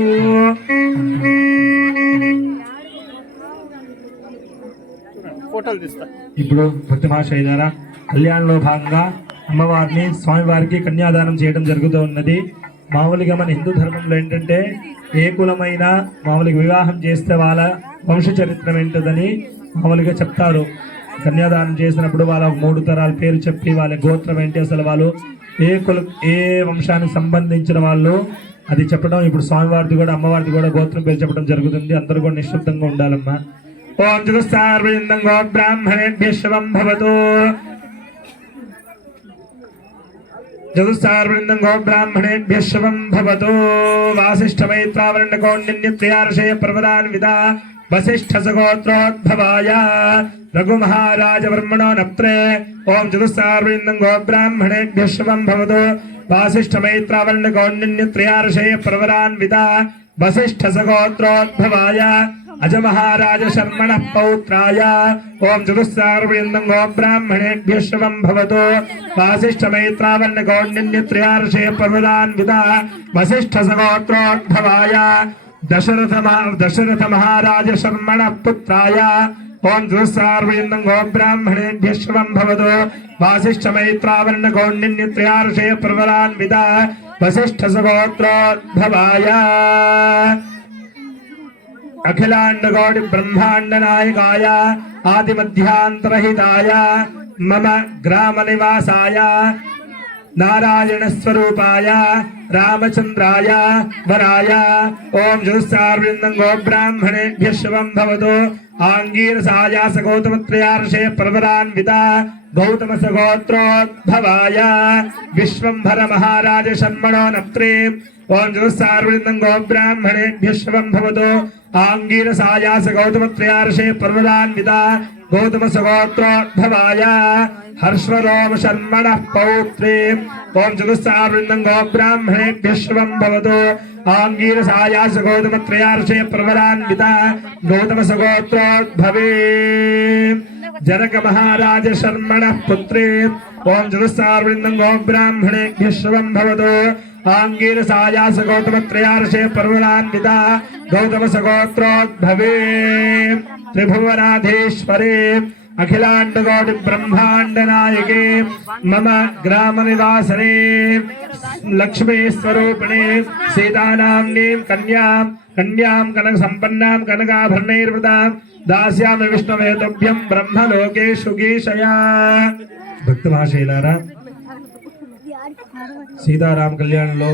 ఇప్పుడు భక్తిమాషయ్య ద్వారా కళ్యాణంలో భాగంగా అమ్మవారిని స్వామివారికి కన్యాదానం చేయడం జరుగుతూ ఉన్నది. మామూలుగా మన హిందూ ధర్మంలో ఏంటంటే ఏ కులమైనా మామూలుగా వివాహం చేస్తే వాళ్ళ వంశ చరిత్ర ఏంటదని మామూలుగా చెప్తారు. కన్యాదానం చేసినప్పుడు వాళ్ళ 3 తరాల పేరు చెప్పి వాళ్ళ గోత్రం ఏంటి, అసలు వాళ్ళు ఏ వంశానికి సంబంధించిన వాళ్ళు అది చెప్పడం. ఇప్పుడు స్వామివారిది కూడా అమ్మవారిది కూడా గోత్రం పేరు చెప్పడం జరుగుతుంది. అందరూ కూడా నిశ్శబ్దంగా ఉండాలమ్మా. ఓం జగత్సార్వజనం గో బ్రాహ్మణేభ్యః శుభం భవతు. జగత్సార్వజనం గో బ్రాహ్మణేభ్యః శుభం భవతు. వాసిష్ఠ మైత్రావరణ కౌండిన్యత్రయార్షయ ప్రవదాన్విత వసిష్ఠ సగోత్రోద్భవాయ రఘు మహారాజ బ్రహ్మణో నప్త్రే. ఓం జగత్సార్వజనం గో బ్రాహ్మణేభ్యః శుభం భవతు. వాసిష్ఠ మైత్రావరణ కౌండిన్యత్రయార్షయ ప్రవదాన్విత వసిష్ఠ సగోత్రోద్భవాయ अज महाराज शर्मण पौत्राय. ओम चतुस्सार्वजनं गो ब्राह्मणेभ्यः शुभं भवतु. वासिष्ठ मैत्रावर्ण कौंडिन्यत्रयार्षे पर्वतान्विता वसिष्ठ सगोत्रोद्भवाय दशरथ महाराज शर्मण पुत्राय. ओम चतुस्सार्वजनं गो ब्राह्मणेभ्यः शुभं भवतु. वासिष्ठ मैत्रावर्ण कौंडिन्यत्रयार्षे पर्वतान्विता वसिष्ठ सगोत्रोद्भवाय अखिलांड गौड़ ब्रह्मांड नायकाय आदिमध्यांतरहिताय मम ग्राम निवासाय नारायण स्वरूपाय रामचंद्राय वराय. ओम जुस्सार्वजनं गो ब्राह्मणेभ्यः शुभं भवतु. आंगीरसाय सगौतमत्रयार्षे प्रवरान्विता गौतम सगोत्रोद्भवाय विश्वंभर महाराज शर्मणो नप्त्रे. ओम जुस्सार्वजनं गो ब्राह्मणेभ्यः शुभं भवतु. आंगीरसाय सगौतमत्रयार्षे प्रवरान्विता गौतम सगोत्रोद्भवाय हर्षरोम शर्मणः पौत्रे. ओम चतुस्सार्वजनं गो ब्राह्मणेभ्यः शुभं भवतु. आंगीरसाय सगौतमत्रयार्षे प्रवरान्विता गौतम सगोत्रोद्भवे जनक महाराज शर्मणः पुत्रे. ओम चतुस्सार्वजनं गो ब्राह्मणेभ्यः शुभं भवतु. आंगीरसाय सगौतमत्रयार्षे प्रवरान्विता गौतम सगोत्रोद्भवे त्रिभुवनाधीश्वरे. अखिलांडकोटि ब्रह्मांड नायके मम ग्राम निवासने लक्ष्मी स्वरूपिणे सीतानाम्नीं कन्यां कनक संपन्नां कनकाभरणैर्वृतां दास्यामि विष्णवे तुभ्यं ब्रह्मलोकेषु गीषया। भक्तमहाशयुलारा సీతారామ కళ్యాణంలో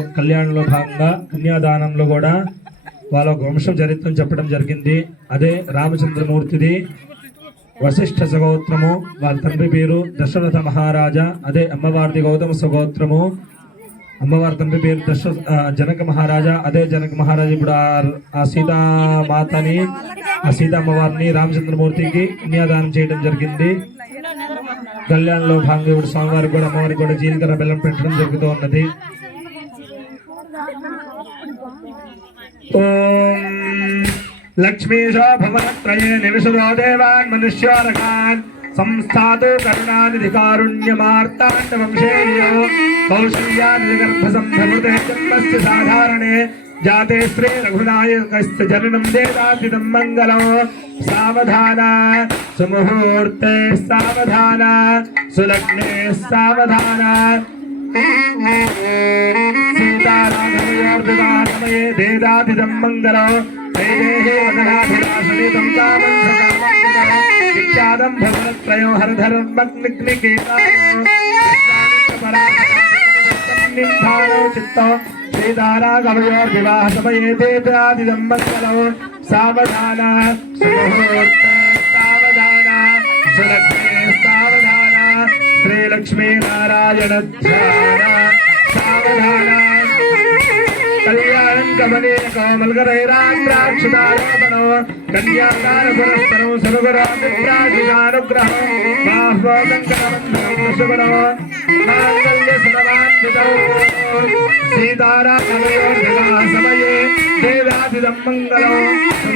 భాగంగా కన్యాదానంలో కూడా వాళ్ళ వంశ చరిత్రం చెప్పడం జరిగింది. అదే రామచంద్రమూర్తిది వశిష్ఠ సగోత్రము, వాళ్ళ తండ్రి పేరు దశరథ మహారాజా. అదే అమ్మవారిది గౌతమ సగోత్రము, అమ్మవారి తండ్రి పేరు జనక మహారాజా. అదే జనక మహారాజా ఇప్పుడు ఆ సీతామాతని ఆ సీతా అమ్మవారిని రామచంద్రమూర్తికి కన్యాదానం చేయడం జరిగింది. కళ్యాణంలో భాగంగా ఇప్పుడు స్వామివారికి కూడా అమ్మవారికి కూడా జీలకర్ర బెల్లం పెట్టడం జరుగుతూ ఉన్నది. ఓం లక్ష్మీశో భవనత్రయే నివిశదో దేవాన్ మనుష్యారకాన్ సంస్థాతో కరుణానిధి కారుణ్యమార్తాండ వంశేయో కౌశల్యానిధి గర్భ సంభవృతే జన్మస్య సాధారణే जाते श्री रघुनायकस्य जननं देवादिदं मंगलं सावधान सुमुहूर्ते सावधान सुलग्ने सावधान सीतारामयोर्विवाहसमये देवादिदं मंगलं वैदेहे वदनाभिलाषणितं कामं सकामं विख्यातं भवनत्रयो हरधरं चित्तो सीतारामयोर्विवाह समये देवादिदं मंगलं सावधान सुमुहूर्ते सावधान सुलग्ने सावधान श्री लक्ष्मी नारायण ध्यान सावधान कल्याणं कमले कोमलकरैराग्राक्षदारोपणो कन्यादान पुरस्सरो सर्वरामित्राजिगानुग्रहो बाह्वोदङ्करबन्धनं शुभनो माङ्गल्यसर्वान्वितौ सीतारामयोर्विवाह समये देवादिदं मंगलं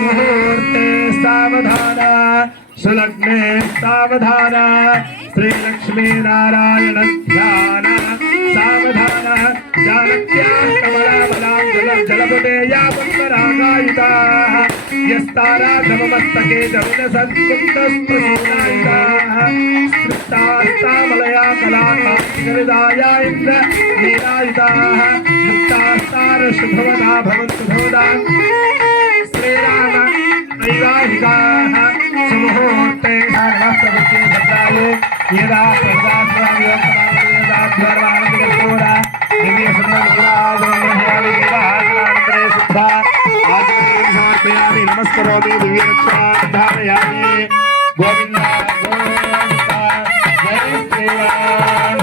मुहूर्ते सावधान सुलग्ने सावधान श्री लक्ष्मी नारायण ध्यान सावधान जानक्याः कमलाबलां जलपुटे या पुष्परागायुताः यस्ताराधममस्तके जमुनसत्कुन्दस्प्रसूनायुताः स्मृतास्तामलया कलाकार्तिकविदाया इन्द्र नीरायुताः मुक्तास्तारशुभवना भवन्तु भवदा श्रीराम वैवाहिकाः सुमुहूर्ते सर्वस्वभूते भद्राये यदा सर्वात्मयोगदाध्वर्वाणिकर्पूरा दिव्यसुन्दराजोग्रहादिदेवाहासनान्तरे शुद्धा आचमनीं समर्पयामि नमस्करोमि दिव्यरक्षां धारयामि गोविन्द गोविन्द जय श्रीराम।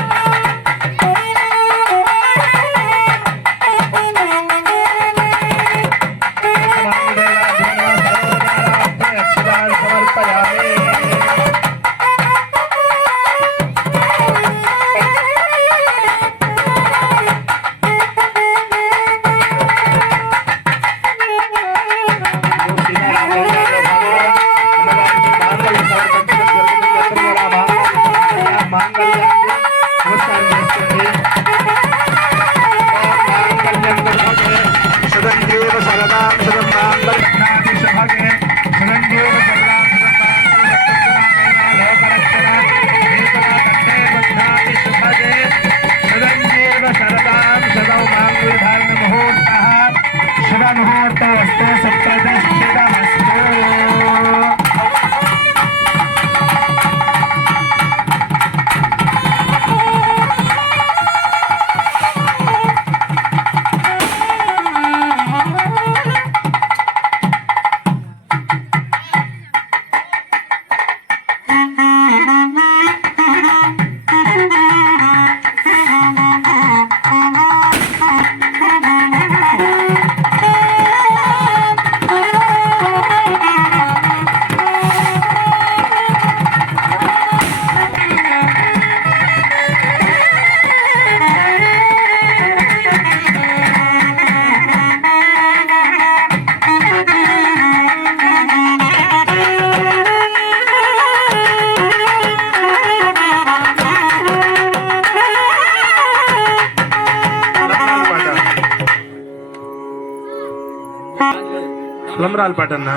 లంబరాల పాట అన్న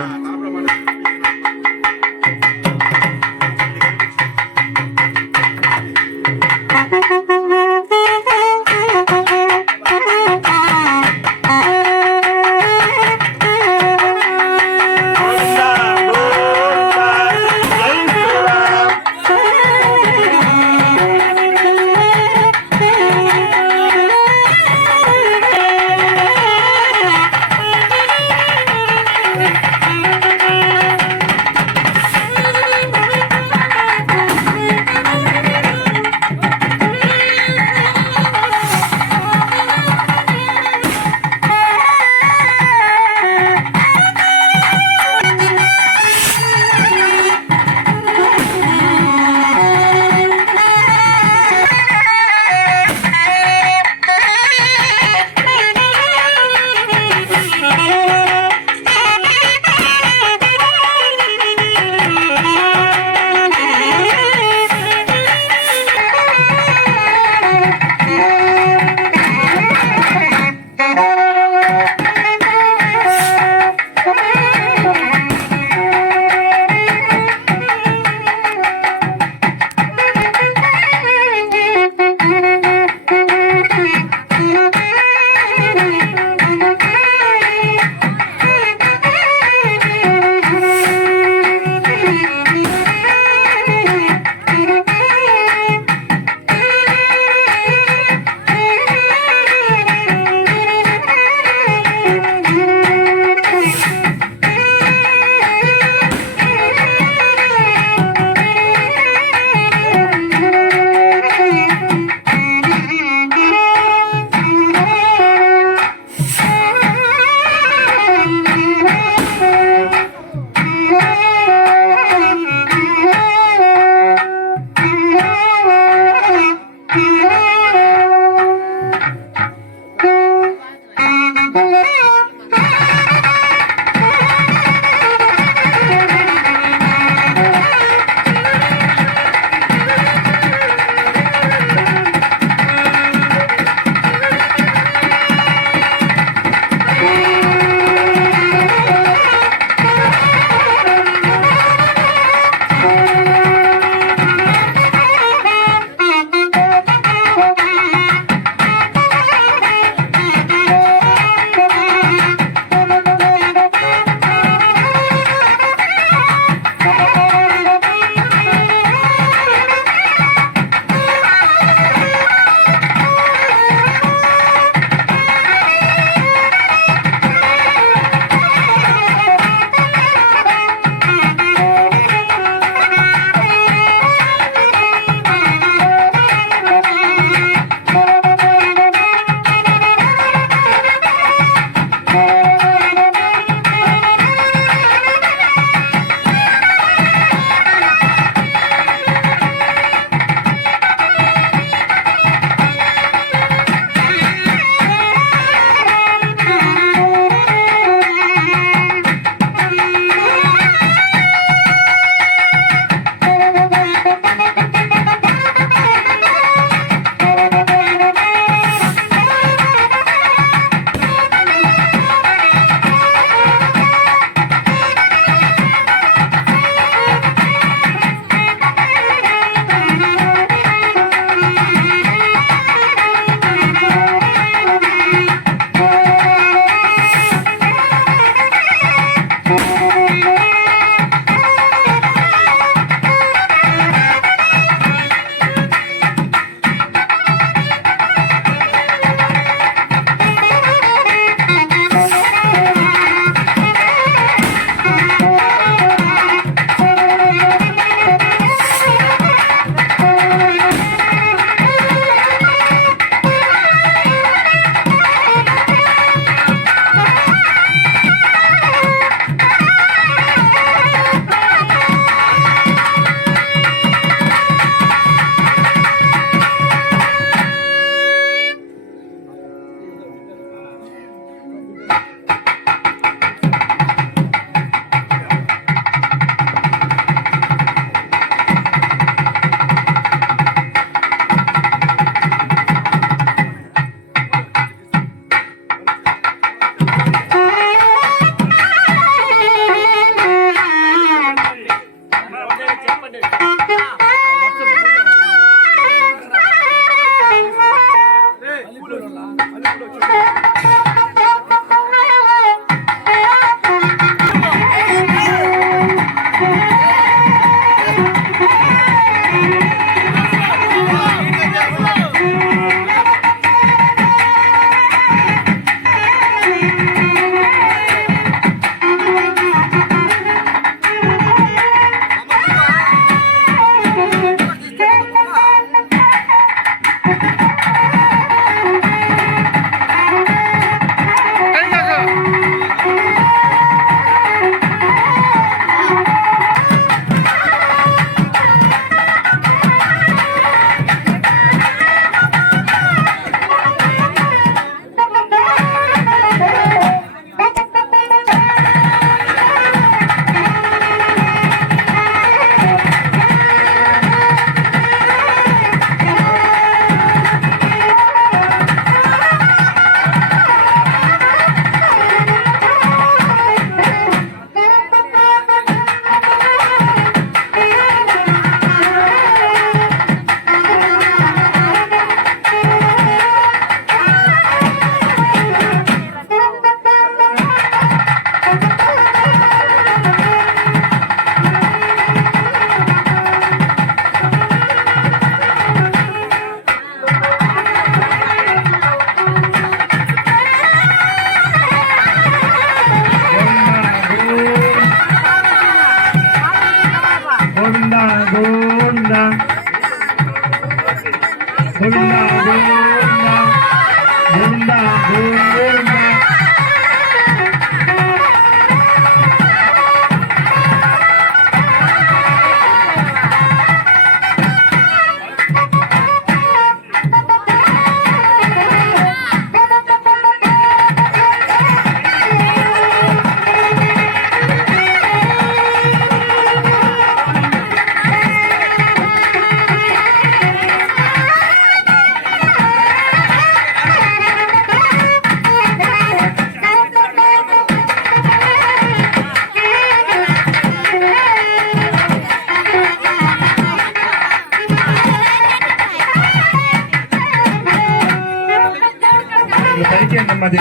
చిన్నమ్మది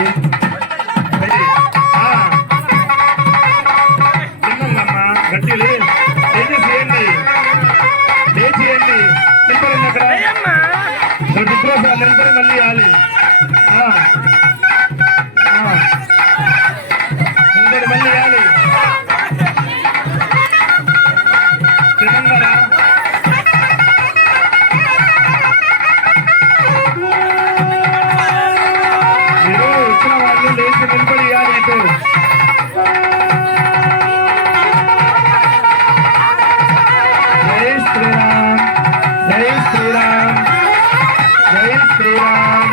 చిన్నమ్మా గట్టి లేచేయండి లేచేయండి నిలబడండి అక్కడ నిలబడి మళ్ళీ ఇవ్వాలి నిలబడి మళ్ళీ ఇవ్వాలి తినంగారా మీరు వచ్చిన వాళ్ళు లేచి నిలబడి ఇవ్వాలి ఇటు జై శ్రీరామ్ జై శ్రీరామ్ జై శ్రీరామ్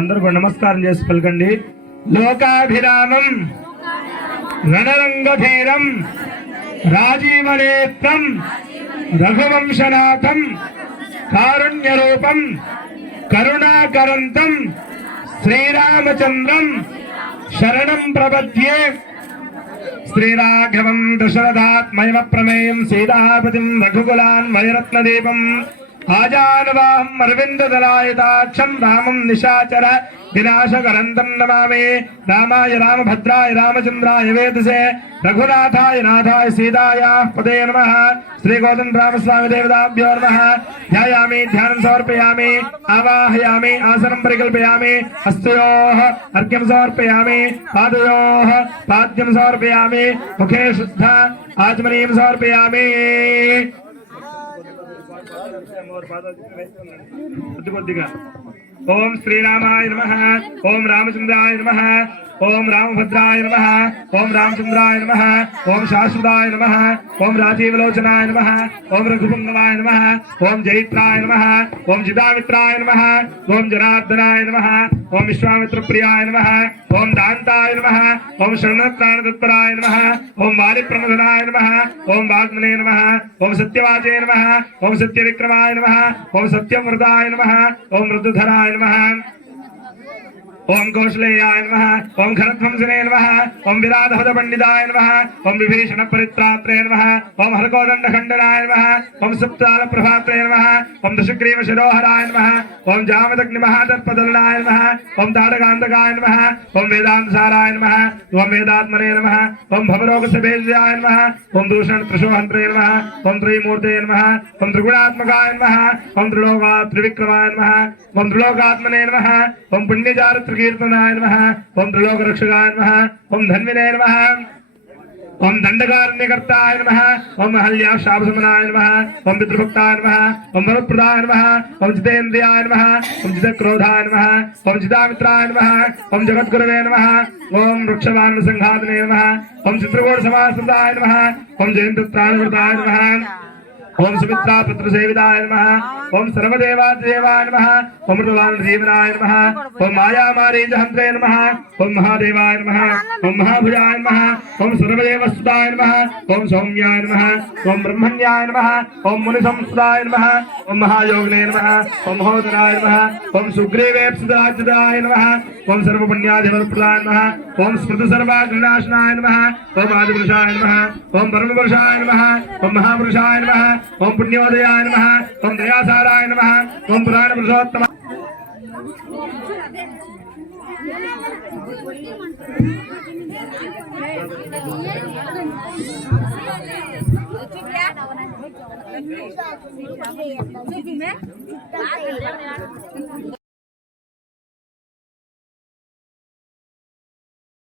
అందరూ నమస్కారం చేసి పలకండి. లోకాభిరామం రణరంగధీరం రాజీవనేత్రం రఘువంశనాథం కారుణ్యరూపం కరుణాకరంతం శ్రీరామచంద్రం శరణం ప్రపద్యే. శ్రీరాఘవం దశరథాత్మయమ ప్రమేయం సీతాపతిం రఘుకులాన్మయరత్నదీపం ఆజానవాహం అరవిందదలాయతాక్షం రామం నిశాచర వినాశకరంతం నమామి. రామాయ రామభద్రాయ రామచంద్రాయ వేదసే రఘునాథాయ నాథాయ సీతాయ పదే నమః. శ్రీ కోదండరామస్వామి దేవతాభ్యో నమః. ధ్యాయామి ధ్యానం సమర్పయామి ఆవాహయామి ఆసనం పరికల్పయామి. హస్తయోః అర్ఘ్యం సమర్పయామి పాదయోః పాద్యం సమర్పయామి. ముఖే శుద్ధ ఆచమనీయం సమర్పయామి. కొద్దిగా ఓం శ్రీరామాయ నమః. ఓం రామచంద్రాయ నమః. ఓం రామభద్రాయ నమః. ఓం రామచంద్రాయ నమః. ఓం శాశ్వతాయ నమః. ఓం రాజీవలోచనాయ నమః. ఓం రఘుపుంగవాయ నమః. ఓం జైత్రాయ నమః. ఓం జితామిత్రాయ నమః. ఓం జనార్దనాయ నమః. ఓం విశ్వామిత్రప్రియాయ నమః. ఓం దాంతాయ నమః. ఓం శరణత్రాణతత్పరాయ నమః. ఓం వాలిప్రమదనాయ నమః. ఓం వాగ్మనే నమః. ఓం సత్యవాచే నమః. ఓం సత్యవిక్రమాయ నమః. ఓం సత్యవ్రతాయ నమః. ఓం మృదుధరాయ నమః. ఓం కౌశలేయాయ నమః. ఓం ఘనధ్వంసనే నమః. ఓం విరాధపద పండితాయ నమః. ఓం విభీషణ పరిత్రాత్రే నమః. ఓం హరకోదండ ఖండనాయ నమః. ఓం సప్తాల ప్రభాత్రే నమః. ఓం దశగ్రీవ శిరోహరాయ నమః. ఓం జామదగ్ని మహాదర్పదలనాయ నమః. ఓం తాడకాంతకాయ నమః. ఓం వేదాంతసారాయ నమః. ఓం వేదాత్మనే నమః. ఓం భవరోగ సభేజ్యాయ నమః. ఓం దూషణ త్రిశోహంత్రే నమః. ఓం త్రిమూర్తే నమః. ఓం త్రిగుణాత్మకాయ నమః. ఓం త్రిలోకా త్రివిక్రమాయ నమః. ఓం త్రిలోకాత్మనే నమః. ఓం పుణ్యచారిత్ర కీర్తనాయ నమః. ఓం త్రిలోక రక్షకాయ నమః. ఓం ధన్వినే నమః. ఓం దండకారణ్యకర్తాయ నమః. ఓం అహల్యా శాపశమనాయ నమః. ఓం పితృభక్తాయ నమః. ఓం వరప్రదాయ నమః. ఓం జితేంద్రియాయ నమః. ఓం జితక్రోధాయ నమః. ఓం జితామిత్రాయ నమః. ఓం జగద్గురవే నమః. ఓం వృక్షవాహన సంఘాతనే నమః. ఓం చిత్రకూట సమాశ్రితాయ నమః. ఓం జయంత్రాణకృతాయ నమః. ఓం సుమిత్రా పుత్ర సేవితాయ నమః. ओम सर्वदेवादेवाय नमः ओम मृदुलानजीवनाय नमः ओम मायामारीजहन्त्रे नमः ओम महादेवाय नमः ओम महाभुजाय नमः ओम सर्वदेवसुताय नमः ओम सौम्याय नमः ओम ब्रह्मण्याय नमः ओम मुनिसंसुताय नमः ओम महायोगिने नमः ओम महोदराय नमः ओम सुग्रीवेप्सुतराज्यदाय नमः ओम सर्वपुण्याधिपतिप्रदाय नमः ओम स्मृतिसर्वाग्निनाशनाय नमः ओम आदिपुरुषाय नमः ओम परमपुरुषाय नमः ओम महापुरुषाय नमः ओम पुण्योदयाय नमः ओम दयासाराय नमः ओम पुराणपुरुषोत्तम